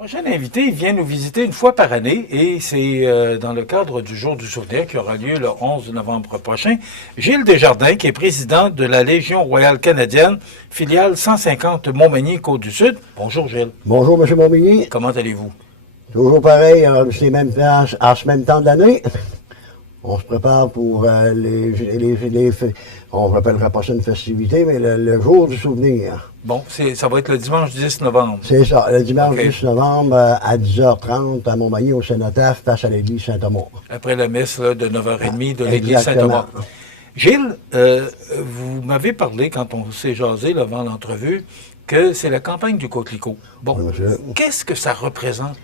Prochain invité, il vient nous visiter une fois par année et c'est dans le cadre du Jour du souvenir qui aura lieu le 11 novembre prochain. Gilles Desjardins, qui est président de la Légion royale canadienne, filiale 150 Montmagny-Côte-du-Sud. Bonjour Gilles. Bonjour M. Montmagny. Comment allez-vous? Toujours pareil, c'est même à ce même temps de l'année. On se prépare pour on ne rappellera pas ça une festivité, mais le jour du souvenir. Bon, ça va être le dimanche 10 novembre. C'est ça, le dimanche 10 novembre à 10h30 à Montmagny, au Cénotaphe, face à l'église Saint-Thomas. Après la messe là, de 9h30 de l'église Saint-Thomas. Gilles, vous m'avez parlé, quand on s'est jasé là, avant l'entrevue, que c'est la campagne du coquelicot. Bon, oui, qu'est-ce que ça représente?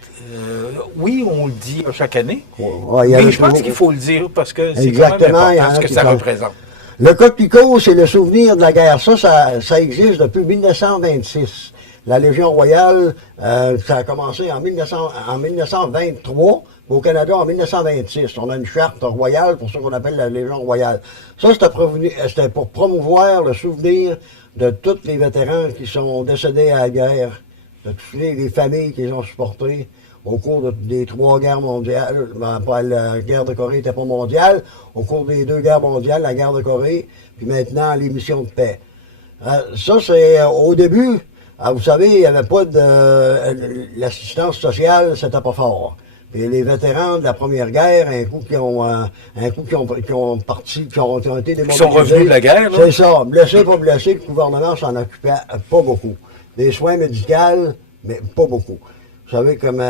Oui, on le dit chaque année, mais je pense qu'il faut le dire parce que c'est quand même important ce que ça représente. Le coquelicot, c'est le souvenir de la guerre. Ça existe depuis 1926. La Légion royale, ça a commencé en 1923, au Canada en 1926. On a une charte royale pour ce qu'on appelle la Légion royale. Ça, c'était pour promouvoir le souvenir de tous les vétérans qui sont décédés à la guerre, de toutes les familles qui les ont supportés au cours des 3 guerres mondiales. La guerre de Corée n'était pas mondiale. Au cours des 2 guerres mondiales, la guerre de Corée, puis maintenant les missions de paix. Ça, c'est au début, vous savez, il n'y avait pas de... l'assistance sociale, c'était pas fort. Puis les vétérans de la Première Guerre, un coup qui ont été démobilisés. Qui sont revenus de la guerre, là? C'est ça. Blessés, pas blessés, le gouvernement s'en occupait pas beaucoup. Des soins médicaux, mais pas beaucoup. Vous savez, comme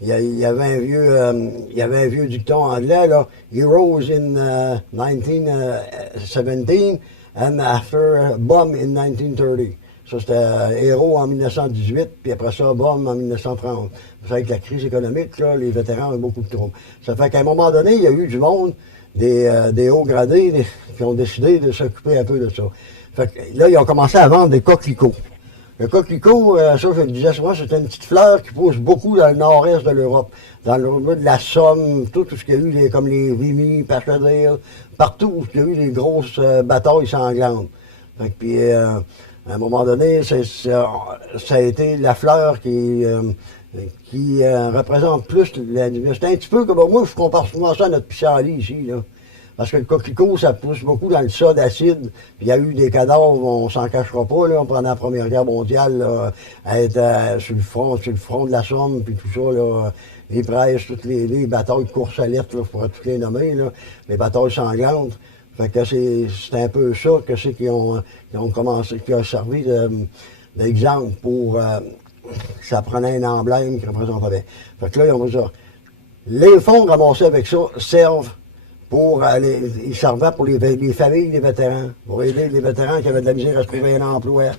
il y avait un vieux dicton anglais, là, Heroes in 1917 and after bomb in 1930. Ça, c'était héros en 1918, puis après ça, bombe en 1930. Vous savez que la crise économique, là, les vétérans ont beaucoup de troubles. Ça fait qu'à un moment donné, il y a eu du monde, des hauts gradés, qui ont décidé de s'occuper un peu de ça. Fait que là, ils ont commencé à vendre des coquelicots. Le coquelicot, ça, je le disais souvent, c'est une petite fleur qui pousse beaucoup dans le nord-est de l'Europe. Dans le milieu de la Somme, tout ce qu'il y a eu, comme les Vimy, Pachadale, partout où il y a eu les grosses batailles sanglantes. Fait que, puis, à un moment donné, ça a été la fleur qui représente plus c'est un petit peu comme moi, je compare souvent ça à notre pissenlit ici, là. Parce que le coquelicot, ça pousse beaucoup dans le sol acide. Puis il y a eu des cadavres, on s'en cachera pas, là, pendant la Première Guerre mondiale, là, à être sur le front de la Somme, puis tout ça, là, les presses, toutes les batailles de course à lettres, là, je pourrais toutes les nommer, là, les batailles sanglantes. Fait que c'est un peu ça que c'est qui ont commencé, qui a servi d'exemple pour ça prenait un emblème qui représentait. Fait que là, ils ont dit ça. Les fonds ramassés avec ça servent pour ils servaient pour les familles des vétérans, pour aider les vétérans qui avaient de la misère à se trouver un emploi.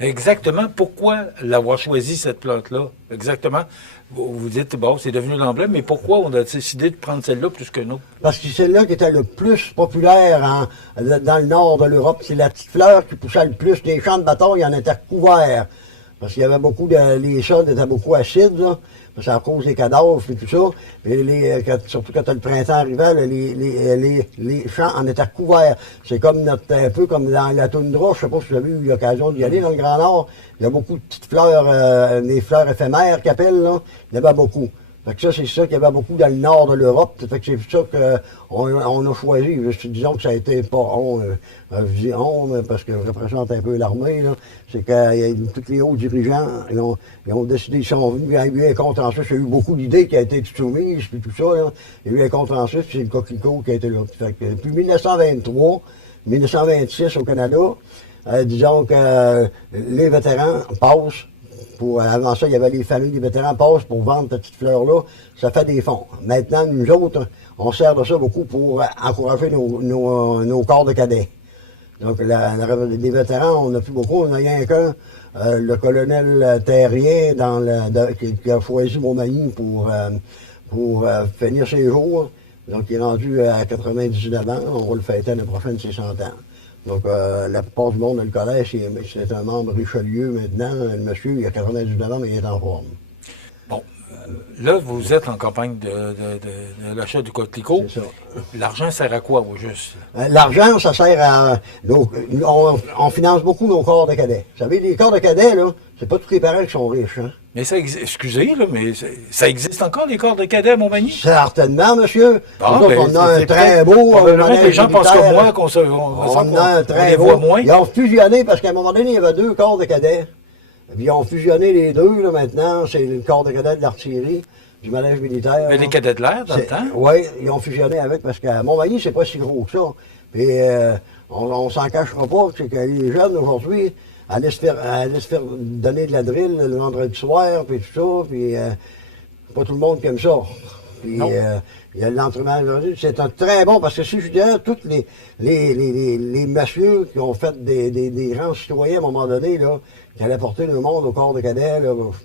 Exactement. Pourquoi l'avoir choisi, cette plante-là? Exactement. Vous dites, bon, c'est devenu l'emblème, mais pourquoi on a décidé de prendre celle-là plus que nous? Parce que c'est celle-là qui était le plus populaire dans le nord de l'Europe. C'est la petite fleur qui poussait le plus. Les champs de bataille en étaient couverts. Parce qu'il y avait beaucoup les sols étaient beaucoup acides, là. Parce à cause des cadavres et tout ça. Et surtout quand le printemps arrivait, les champs en étaient couverts. C'est comme un peu comme dans la toundra, je sais pas si vous avez eu l'occasion d'y aller dans le Grand Nord. Il y a beaucoup de petites fleurs, des fleurs éphémères qu'ils appellent, là. Il y en avait beaucoup. Fait que ça, c'est ça qu'il y avait beaucoup dans le nord de l'Europe. Fait que c'est ça qu'on a choisi. Disons que ça a été pas je dis on, parce que je représente un peu l'armée, là. C'est que tous les hauts dirigeants, ils ont décidé, ils sont venus, il y a eu un consensus. Il y a eu beaucoup d'idées qui ont été soumises, puis tout ça, là. Il y a eu un consensus, puis c'est le coquelicot qui a été là. Fait que depuis 1923, 1926 au Canada, disons que les vétérans passent. Avant ça, il y avait les familles des vétérans passent pour vendre cette petite fleur-là. Ça fait des fonds. Maintenant, nous autres, on sert de ça beaucoup pour encourager nos corps de cadets. Donc, les vétérans, on n'a plus beaucoup. On n'a rien qu'un. Le colonel Terrien qui a choisi Montmagny pour finir ses jours. Donc, il est rendu à 99 ans. On va le fêter l'année prochaine, ses 100 ans. Donc, la plupart du monde le collège, c'est un membre Richelieu maintenant. Le monsieur, il a 99 ans, mais il est en forme. Bon, Là, vous êtes en campagne de l'achat du coquelicot. C'est ça. L'argent sert à quoi, au juste? L'argent, ça sert à... on finance beaucoup nos corps de cadets. Vous savez, les corps de cadets, là, c'est pas tous les parents qui sont riches. Hein? Mais ça existe, excusez, là, mais ça existe encore, les corps de cadets à Montmagny? Certainement, monsieur. Bon, Nous autres, on a un très beau... Probablement que les gens pensent comme moi qu'on on a un très les beau... voit moins. Ils ont fusionné, parce qu'à un moment donné, il y avait 2 corps de cadets. Puis ils ont fusionné les 2, là, maintenant. C'est le corps de cadets de l'artillerie, du manège militaire. Mais les cadets de l'air, dans le temps? Oui, ils ont fusionné avec, parce qu'à Montmagny, c'est pas si gros que ça. Puis on s'en cachera pas, c'est que les jeunes, aujourd'hui, allaient se faire donner de la drill le vendredi soir, puis tout ça, puis pas tout le monde qui aime ça. Puis il y a l'entraînement aujourd'hui. C'est un très bon, parce que si je dirais, tous les messieurs qui ont fait des grands citoyens à un moment donné, là, qui allaient porter le monde au corps de cadets, là, je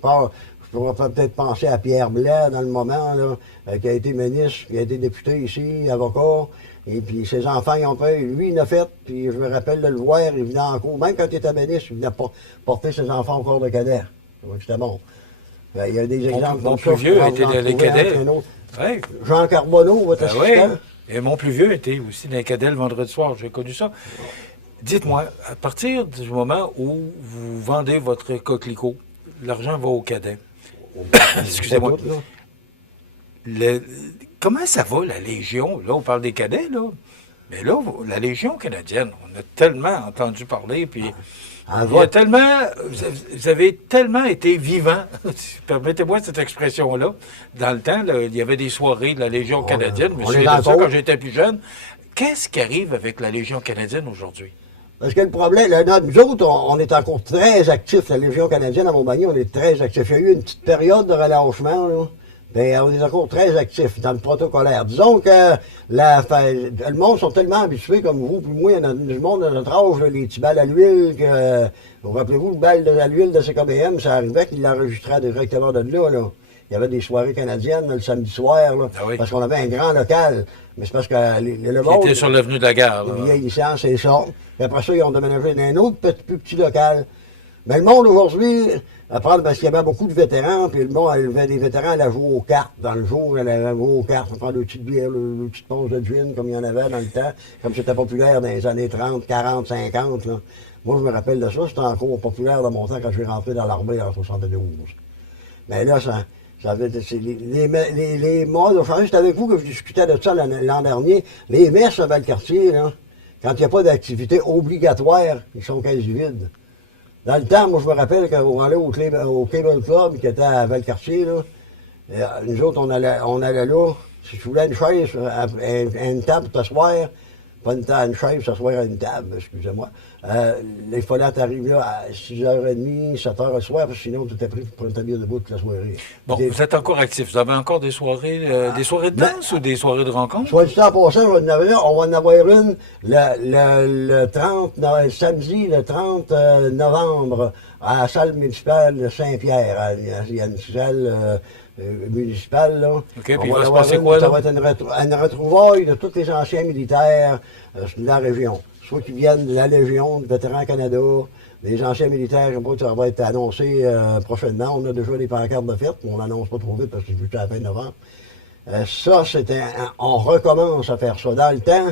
pourrais peut-être penser à Pierre Blais dans le moment, là, qui a été ministre, qui a été député ici, avocat. Et puis ses enfants, ils ont fait, lui, il l'a fait, puis je me rappelle de le voir, il venait en cours. Même quand il était ministre, il venait porter ses enfants au corps de cadets. C'était bon. Il y a des exemples. Mon plus vieux était dans les cadets. Ouais. Jean Carbonneau, votre assistant. Oui. Et mon plus vieux était aussi dans les cadets le vendredi soir. J'ai connu ça. Dites-moi, à partir du moment où vous vendez votre coquelicot, l'argent va aux cadets. Excusez-moi. Comment ça va, la Légion? Là, on parle des cadets, là. Mais là, la Légion canadienne, on a tellement entendu parler, puis il y a tellement, vous avez tellement été vivant, permettez-moi cette expression-là. Dans le temps, là, il y avait des soirées de la Légion canadienne, je me souviens de ça quand j'étais plus jeune. Qu'est-ce qui arrive avec la Légion canadienne aujourd'hui? Parce que le problème, là, nous autres, on est encore très actifs. La Légion canadienne à Montmagny, on est très actifs. Il y a eu une petite période de relâchement, là. Bien, on est encore très actifs dans le protocolaire. Disons que le monde sont tellement habitués, comme vous, puis moi, du monde de notre âge, là, les petits balles à l'huile, que vous rappelez-vous, le bal à l'huile de CKBM, ça arrivait qu'il l'enregistrait directement de là, là. Il y avait des soirées canadiennes le samedi soir, là, parce qu'on avait un grand local. Mais c'est parce que le monde... Qui était sur l'avenue de la Gare. Les vieillissants, c'est ça. Puis après ça, ils ont déménagé dans un autre plus petit local. Mais le monde aujourd'hui, parce qu'il y avait beaucoup de vétérans, puis le monde, les vétérans allaient jouer aux cartes. Dans le jour, ils allaient jouer aux cartes, on prendre des petites bières, des petites ponces de gin, comme il y en avait dans le temps, comme c'était populaire dans les années 30, 40, 50. Là. Moi, je me rappelle de ça, c'était encore populaire dans mon temps quand je suis rentré dans l'armée en 72. Mais là, les modes ont changé. C'est avec vous que je discutais de ça l'an dernier. Les messes à Valcartier, là, quand il n'y a pas d'activité obligatoire, ils sont quasi vides. Dans le temps, moi, je me rappelle quand on allait au Cable Club, qui était à Valcartier, là, nous autres, on allait là, si tu voulais une chaise, une table pour t'asseoir, pas une chaise, s'asseoir à une table, excusez-moi. Il fallait t'arriver là à 6h30, 7h le soir, parce que sinon, tu étais pris pour t'habiller debout toute la soirée. Bon, vous êtes encore actif. Vous avez encore des soirées de danse ou des soirées de rencontre? Soit du temps passant, on va en avoir une le 30, samedi, le 30 novembre, à la salle municipale de Saint-Pierre. Il y a une salle municipale, là. OK, puis il va se passer quoi, là? Ça va être une retrouvaille de tous les anciens militaires de la région. Soit qui viennent de la Légion, du Vétéran Canada, des anciens militaires, je sais pas que ça va être annoncé prochainement. On a déjà des pancartes de fête, mais on n'annonce pas trop vite parce que c'est juste à la fin novembre. Ça, on recommence à faire ça. Dans le temps,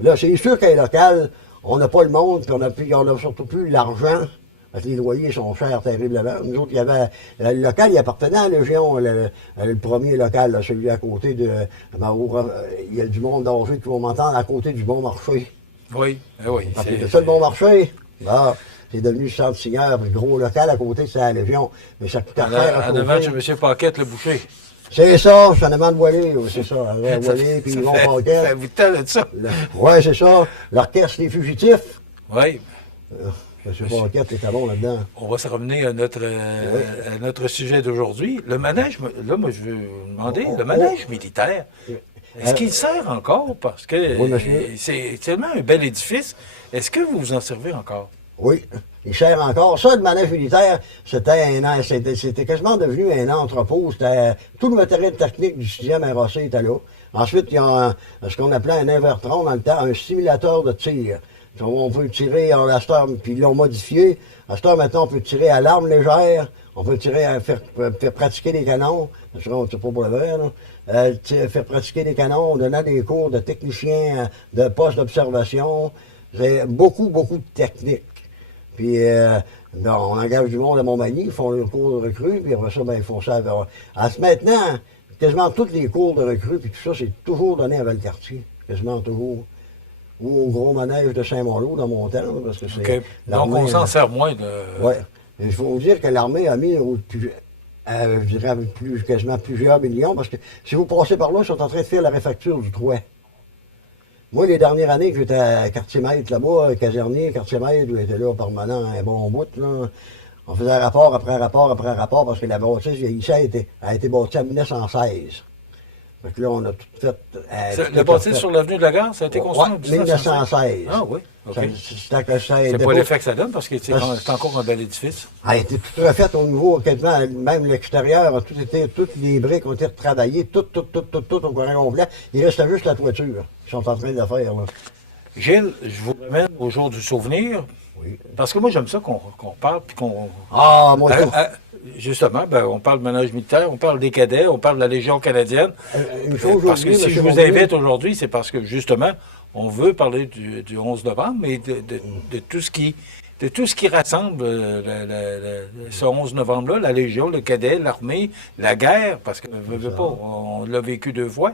là, c'est sûr qu'un local, on n'a pas le monde, puis on n'a surtout plus l'argent. Parce que les loyers sont chers terriblement. Nous autres, il y avait. Le local, il appartenait à la Légion, le premier local, là, celui à côté de. Il y a du monde d'âgé qui vont m'entendre à côté du Bon Marché. Oui, oui. C'est ça le Bon Marché. Bah, c'est devenu le centre Seigneur, le gros local à côté, c'est la Légion. Mais ça coûte cher. En devant chez M. Paquette, le boucher. C'est ça, je suis en demande de Voilé, c'est ça. Voilé, puis Yvon Paquette. Ça vous tente de ça. Oui, c'est ça. L'orchestre des fugitifs. Oui. M. Paquette était bon là-dedans. On va se ramener à notre sujet d'aujourd'hui. Le manège, là, moi, je veux vous demander, le manège militaire, est-ce qu'il sert encore? Parce que c'est tellement un bel édifice. Est-ce que vous vous en servez encore? Oui, il sert encore. Ça, le manège militaire, c'était quasiment devenu un entrepôt. Tout le matériel technique du 6e RAC était là. Ensuite, il y a ce qu'on appelait un invertron dans le temps, un simulateur de tir. On peut tirer à cette heure, puis ils l'ont modifié. À cette heure, maintenant, on peut tirer à l'arme légère. On peut tirer à faire pratiquer des canons. C'est pas pour le vrai, là. Faire pratiquer des canons, en donnant des cours de techniciens de postes d'observation. C'est beaucoup, beaucoup de techniques. Puis, on engage du monde à Montmagny, ils font leurs cours de recrues, puis après ça, ben, ils font ça maintenant, quasiment tous les cours de recrues, puis tout ça, c'est toujours donné à Valcartier. Quasiment toujours. Ou au gros manège de Saint-Malo, dans mon temps, parce que c'est... Okay. Donc, on s'en sert moins de... Oui. Il faut vous dire que l'armée a mis, je dirais, quasiment plusieurs millions, parce que si vous passez par là, ils sont en train de faire la réfacture du Trouet. Moi, les dernières années que j'étais à Quartier-Maître là-bas, casernier, Quartier-Maître, j'étais là permanent un bon bout, là. On faisait rapport après rapport après rapport, parce que la bâtisse ici a été bâtie en 1916. Donc là, on a tout fait... le bâtisse sur l'avenue de la Gare, ça a été construit en 1916. Ah oui, OK. C'est pas l'effet que ça donne, parce que c'est encore un bel édifice. Ça a été tout refait au niveau, quasiment, même l'extérieur, toutes les briques ont été retravaillées, tout au courant complet. Il reste juste la toiture qu'ils sont en train de faire, là. Gilles, je vous ramène au jour du souvenir. Oui. Parce que moi, j'aime ça qu'on parle, puis qu'on... Ah, moi, justement, ben, on parle de manège militaire, on parle des cadets, on parle de la Légion canadienne. Parce que si je vous invite aujourd'hui, c'est parce que, justement, on veut parler du 11 novembre, mais de tout ce qui rassemble ce 11 novembre-là, la Légion, le cadet, l'armée, la guerre, parce qu'on ne veut pas, on l'a vécu 2 fois.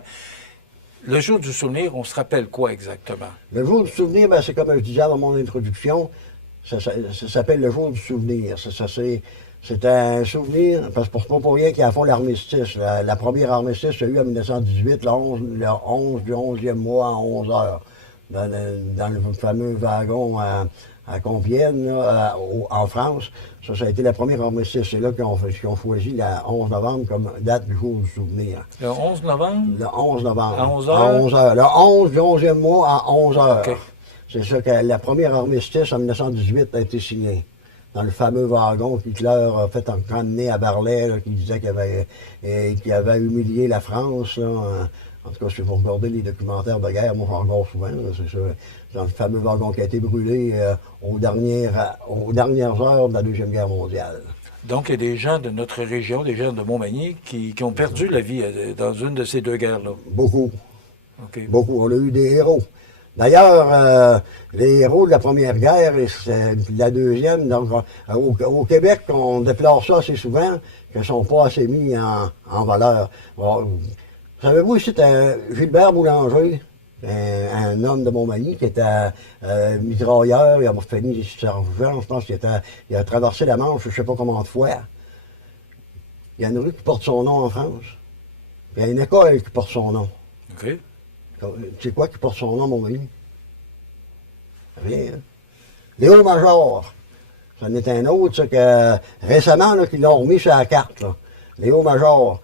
Le jour du souvenir, on se rappelle quoi exactement? Le jour du souvenir, ben, c'est comme je disais dans mon introduction, ça s'appelle le jour du souvenir. C'est un souvenir, parce que c'est pas pour rien qu'ils a fait l'armistice. La première armistice, il y a eu en 1918, le 11 du 11e mois à 11 heures, dans le fameux wagon à Compiègne, là, en France. Ça a été la première armistice. C'est là qu'ils ont choisi le 11 novembre comme date du jour du souvenir. Le 11 novembre? Le 11 novembre. À 11 heures? À 11 heures. Le 11 du 11e mois à 11 heures. Okay. C'est ça que la première armistice en 1918 a été signée. Dans le fameux wagon qu'Hitler a fait emmener à Barlet, là, qui disait qu'il avait humilié la France. Là. En tout cas, si vous regardez les documentaires de guerre, moi j'en regarde souvent, c'est ça. Dans le fameux wagon qui a été brûlé aux dernières heures de la Deuxième Guerre mondiale. Donc, il y a des gens de notre région, des gens de Montmagny, qui ont perdu la vie dans une de ces 2 guerres-là. Beaucoup. Okay. Beaucoup. On a eu des héros. D'ailleurs, les héros de la Première Guerre et de la Deuxième, donc au Québec, on déplore ça assez souvent, qu'ils ne sont pas assez mis en valeur. Bon, savez-vous, ici, Gilbert Boulanger, un homme de Montmagny qui était mitrailleur, il a fini des sergents, je pense qu'il a traversé la Manche, je ne sais pas combien de fois. Il y a une rue qui porte son nom en France. Il y a une école qui porte son nom. OK. Tu sais quoi qui porte son nom, Montmagny? Rien. Hein? Léo Major. C'en est un autre, ça, que récemment, là, qu'ils l'ont remis sur la carte, là. Léo Major.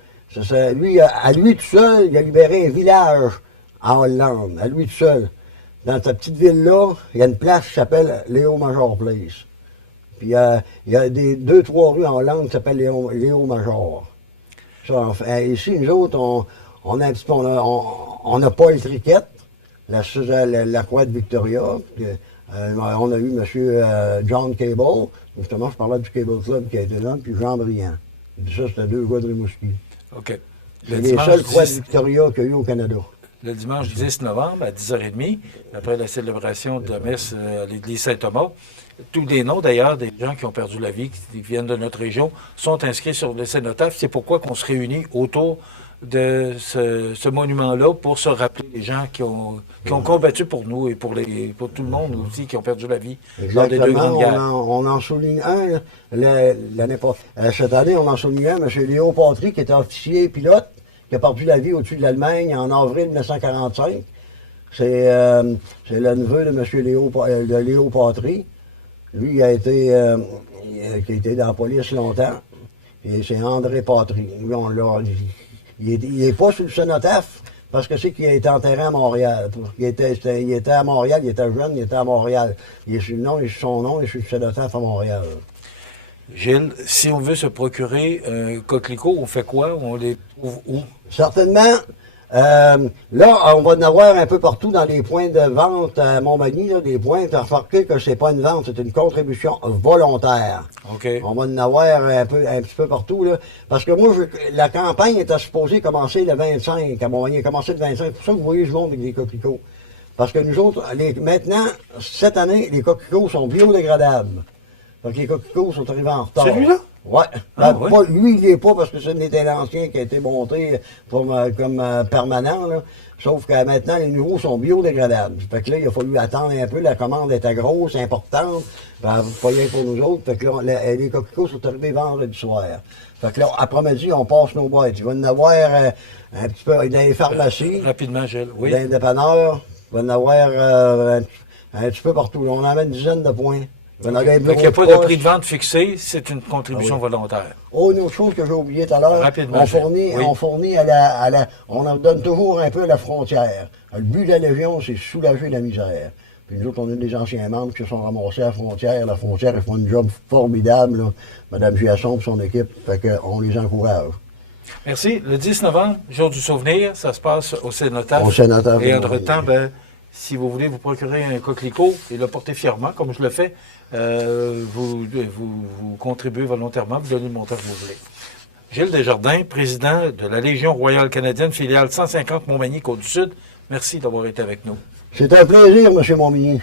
Lui, à lui tout seul, il a libéré un village en Hollande, à lui tout seul. Dans cette petite ville-là, il y a une place qui s'appelle Léo Major Place. Puis il y a 2-3 rues en Hollande qui s'appellent Léo Major. Ça, ici, nous autres, on a un petit peu, on a Paul Triquette, la croix de Victoria. Puis, on a eu M. John Cable. Justement, je parlais du Cable Club qui a été là, puis Jean Briand. Ça, c'était 2 gars de Rimouski. OK. C'est les seules croix de Victoria qu'il y a eu au Canada. Le dimanche 10 novembre à 10h30, après la célébration de la messe à l'église Saint-Thomas, tous les noms d'ailleurs des gens qui ont perdu la vie, qui viennent de notre région, sont inscrits sur le cénotaphe. C'est pourquoi on se réunit autour de ce monument-là pour se rappeler les gens qui ont combattu pour nous et pour tout le monde aussi qui ont perdu la vie lors des 2 grandes guerres. On en souligne un l'année passée. Cette année, on en souligne un, M. Léo Patry, qui était officier pilote, qui a perdu la vie au-dessus de l'Allemagne en avril 1945. C'est le neveu de M. Léo Patry. Lui, il a été dans la police longtemps. Et c'est André Patry. Lui, il n'est pas sur le cénotaphe parce que c'est qu'il a été enterré à Montréal. Il était à Montréal, il était jeune, il était à Montréal. Il est sur son nom, il est sur le cénotaphe à Montréal. Gilles, si on veut se procurer un coquelicot, on fait quoi? On les trouve où? Certainement, Là, on va en avoir un peu partout dans les points de vente à Montmagny, là, des points. Tu as remarqué que c'est pas une vente, c'est une contribution volontaire. OK. On va en avoir un petit peu partout, là. Parce que moi, la campagne était supposée commencer le 25 à Montmagny. Elle a commencé le 25. C'est pour ça que vous voyez, je monte avec des coquelicots. Parce que nous autres, maintenant, cette année, les coquelicots sont biodégradables. Donc les coquelicots sont arrivés en retard. Celui-là? Ouais. Ouais. Pas, lui, il n'est pas parce que c'est l'ancien qui a été monté comme permanent. Là. Sauf que maintenant, les nouveaux sont biodégradables. Fait que là, il a fallu attendre un peu. La commande était grosse, importante. Pas rien pour nous autres. Fait que là, les coquelicots sont arrivés vendredi soir. Fait que là, après-midi, on passe nos boîtes. Il va y en avoir un petit peu dans les pharmacies. Rapidement, Gilles. Oui. Dans les dépanneurs. Il va y en avoir un petit peu partout. On en met une dizaine de points. Il n'y a pas de prix de vente fixé, c'est une contribution volontaire. Oh, une autre chose que j'ai oublié tout à l'heure, on fournit on en donne toujours un peu à la frontière. Le but de la Légion, c'est soulager la misère. Puis nous autres, on a des anciens membres qui se sont ramassés à la frontière. La frontière, ils font un job formidable, là. Mme Giasson et son équipe. Fait qu'on les encourage. Merci. Le 10 novembre, jour du souvenir, ça se passe au Cénotaphe. Au Cénotaphe. Et entre-temps, si vous voulez vous procurer un coquelicot et le porter fièrement, comme je le fais, vous contribuez volontairement, vous donnez le montant que vous voulez. Gilles Desjardins, président de la Légion royale canadienne, filiale 150 Montmagny, Côte-du-Sud, merci d'avoir été avec nous. C'est un plaisir, M. Montmagny.